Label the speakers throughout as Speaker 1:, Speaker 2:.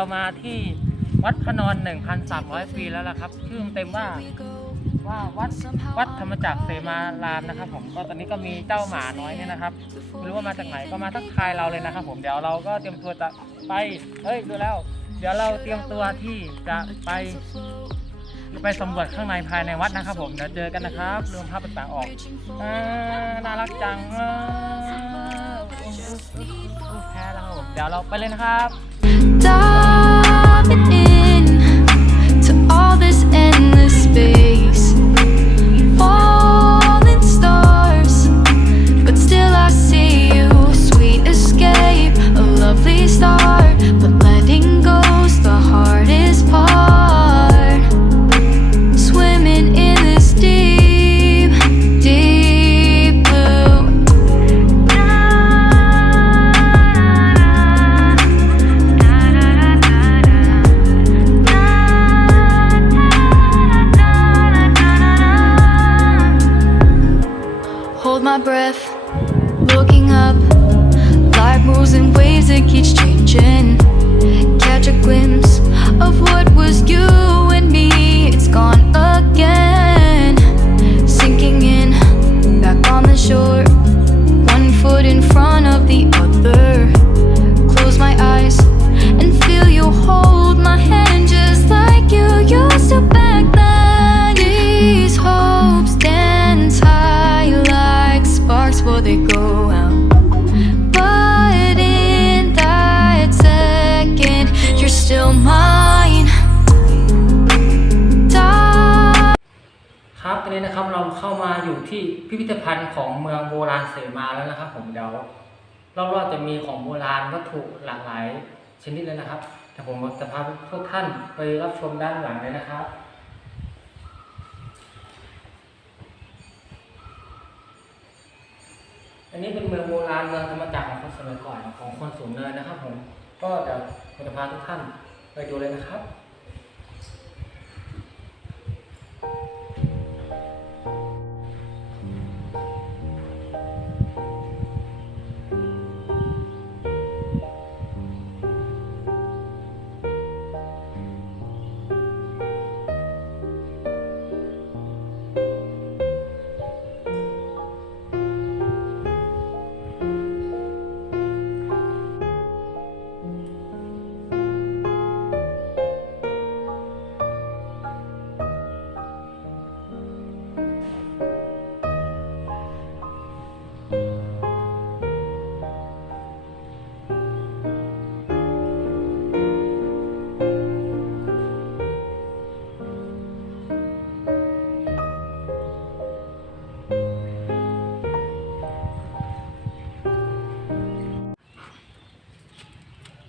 Speaker 1: เรามาที่วัดพระนอน 1,300 ปีแล้วล่ะครับ ชื่อเต็มว่าว่าวัดวัดธรรมจักรเสมารามนะครับ ผมก็ตอนนี้ก็มีเจ้าหมาน้อยเนี่ยนะครับไม่รู้ว่ามาจากไหนก็มาทักทายเราเลยนะครับ ผมเดี๋ยวเราก็เตรียมตัวจะไปเฮ้ยดูแล้ว เดี๋ยวเราเตรียมตัวที่จะไปไปสำรวจข้างในภายในวัดนะครับ ผมเดี๋ยวเจอกันนะครับรวมภาพต่างๆออกอน่ารักจังอ่าแพ้แล้วครับผมเดี๋ยวเราไปเลยนะครับ
Speaker 2: love. Looking up. Life moves in waves that keeps changing. Catch a glimpse of what was you
Speaker 1: อนนี้นะครับเราเข้ามาอยู่ที่พิพิธภัณฑ์ของเมืองโบราณเสมาแล้วนะครับผมเดี๋ยวรอบๆจะมีของโบราณวัตถุหลากหลายชนิดเลยนะครับแต่ผมจะพาพวกท่านไปรับชมด้านหลังเลยนะครับอันนี้เป็นเมืองโบราณเมืองธรรมจักรของคนสมัยก่อนของคนสูงเนินนะครับผมก็เดี๋ยวผมจะพาทุกท่านไปดูเลยนะครับ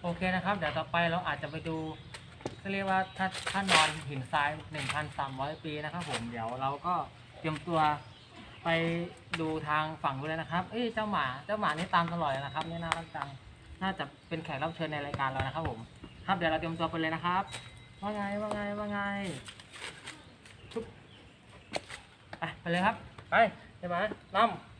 Speaker 1: โอเคนะครับ เดี๋ยวต่อไปเราอาจจะไปดูเรียกว่าถ้าถ้านอนหินทราย 1,300 ปีนะครับผม เดี๋ยวเราก็เตรียมตัวไปดูทางฝั่งนู้นเลยนะครับ เอ้ยเจ้าหมาเจ้าหมานี่ตามตลอดเลยนะครับนี่น่ารักจัง น่าจะเป็นแขกรับเชิญในรายการเรานะครับผม ครับเดี๋ยวเราเตรียมตัวไปเลยนะครับ ว่าไงว่าไงว่าไงชุบไปไปเลยครับ ไปเจ้าหมาล่ำ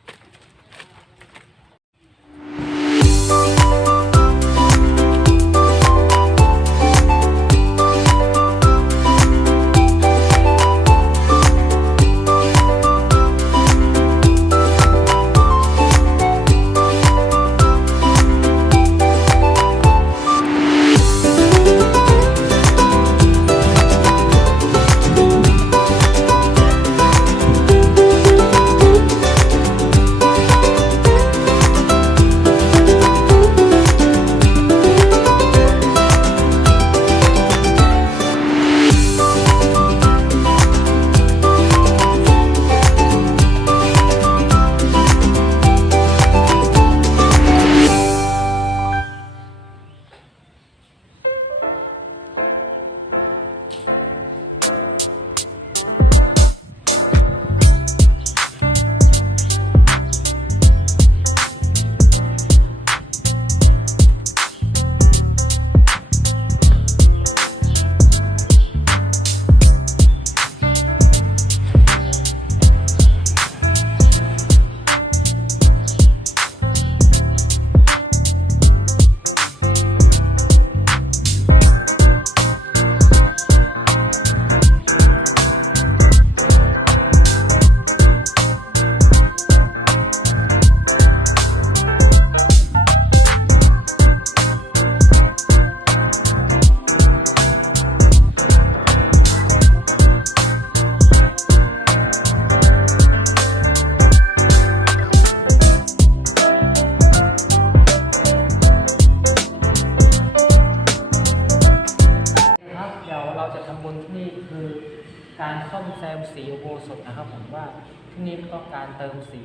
Speaker 1: โบสถนะครับผมว่าที่นี่ต้องการเติมสี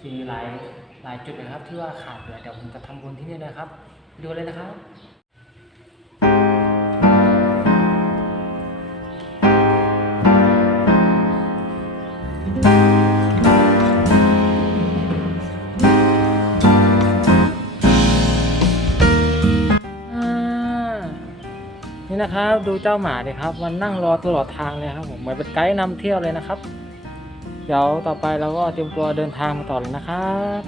Speaker 1: สีหลายหลายจุดนะครับ ที่ว่าขาดเหลือเดี๋ยวผมจะทำบุญที่นี่นะครับ ดูเลยนะครับ นี่นะครับ ดูเจ้าหมาเลยครับ มันนั่งรอตลอดทางเลยครับผมเหมือนเป็นไกด์นำเที่ยวเลยนะครับ เดี๋ยวต่อไปเราก็เตรียมตัวเดินทางมาต่อเลยนะครับ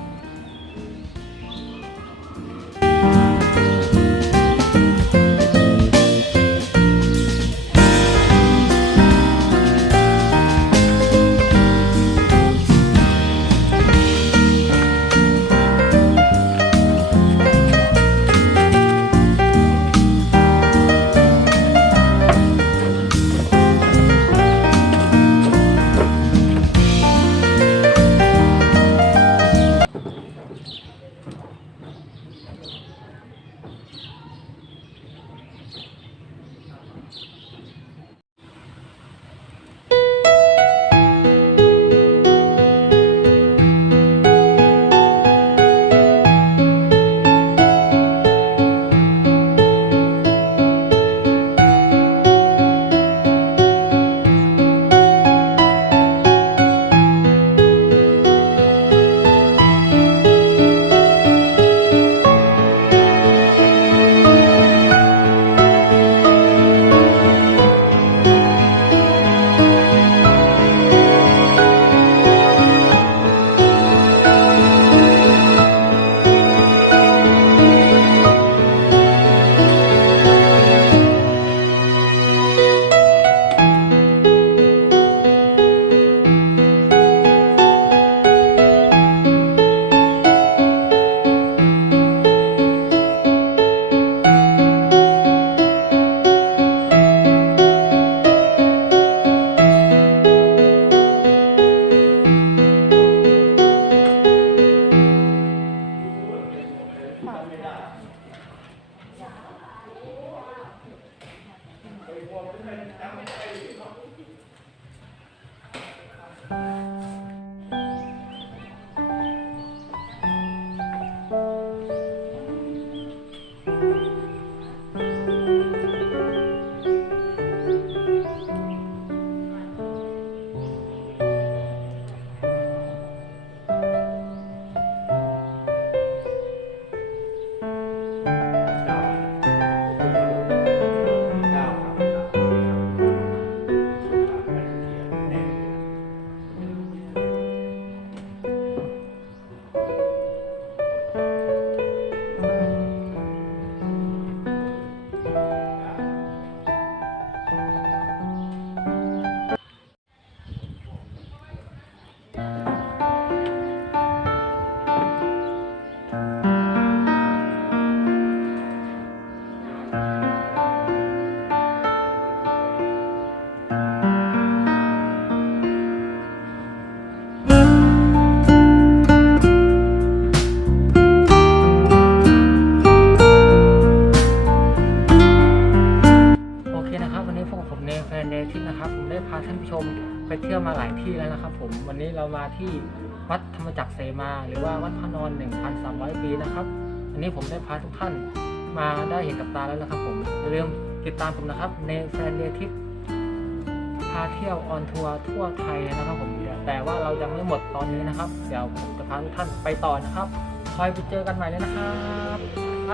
Speaker 1: ไปบวกเป็นจำไม่ได้าท่านผู้ชมไปเที่ยวมาหลายที่แล้วนะครับ ผมวันนี้เรามาที่วัดธรรมจักรเสมา หรือว่าวัดพระนอน 1,300 ปีนะครับวันนี้ผมได้พาทุกท่านมาได้เห็นกับตาแล้วนะครับ ผมอย่าลืมติดตามผมนะครับในแฟนเดทิปพาเที่ยวออนทัวร์ทั่วไทยนะครับ ผมแต่ว่าเรายังไม่หมดตอนนี้นะครับ เดี๋ยวผมจะพาทุกท่านไปต่อนะครับคอยไปเจอกันใหม่เลยนะครับไป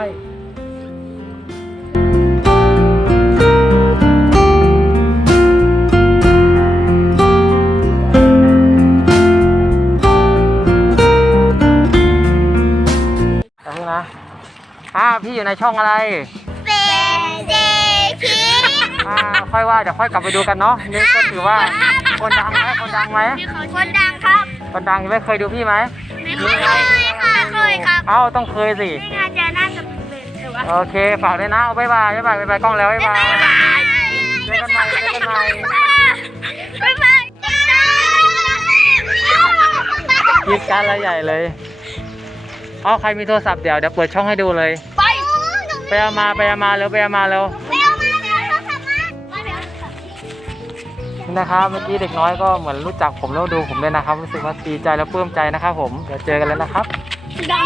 Speaker 1: พี่อยู่ในช่องอะไร
Speaker 3: เป็นเด็กที่
Speaker 1: อ่าค่อยว่าเดี๋ยวค่อยกลับไปดูกันเนาะนี่ก็ถือว่าคนดังไหมคนดังไหม
Speaker 3: คนดังครับ
Speaker 1: คนดังยังไม่เคยดูพี่ไหม
Speaker 3: ไม่เคยค่ะเคยครับ
Speaker 1: เอ้าต้องเคยสิ
Speaker 3: ไม่น่าจะน่าจะเป็นหรือว่า
Speaker 1: โอเคฝากด้วยนะเอาบ๊ายบายบ๊ายบายบ๊ายบายกล้องแล้วบ๊ายบายเจอกันใหม่เจอกันใหม่
Speaker 3: บ๊ายบาย
Speaker 1: ยิดการอะไรใหญ่เลยเอาใครมีโทรศัพท์เดี๋ยวเดี๋ยวเปิดช่องให้ดูเลย
Speaker 3: ไป
Speaker 1: ไปเอามาไปเอามาเร็วไปเอามาเร็ว
Speaker 3: ไปเอามาไปเอาโทรศัพท์มาไปเอาโทรศัพท์
Speaker 1: นี่นะครับเมื่อกี้เด็กน้อยก็เหมือนรู้จักผมแล้วดูผมด้วยนะครับ รู้สึกว่าดีใจและปลื้มใจนะครับผมเดี๋ยวเจอกันแล้วนะครับ
Speaker 3: ดัง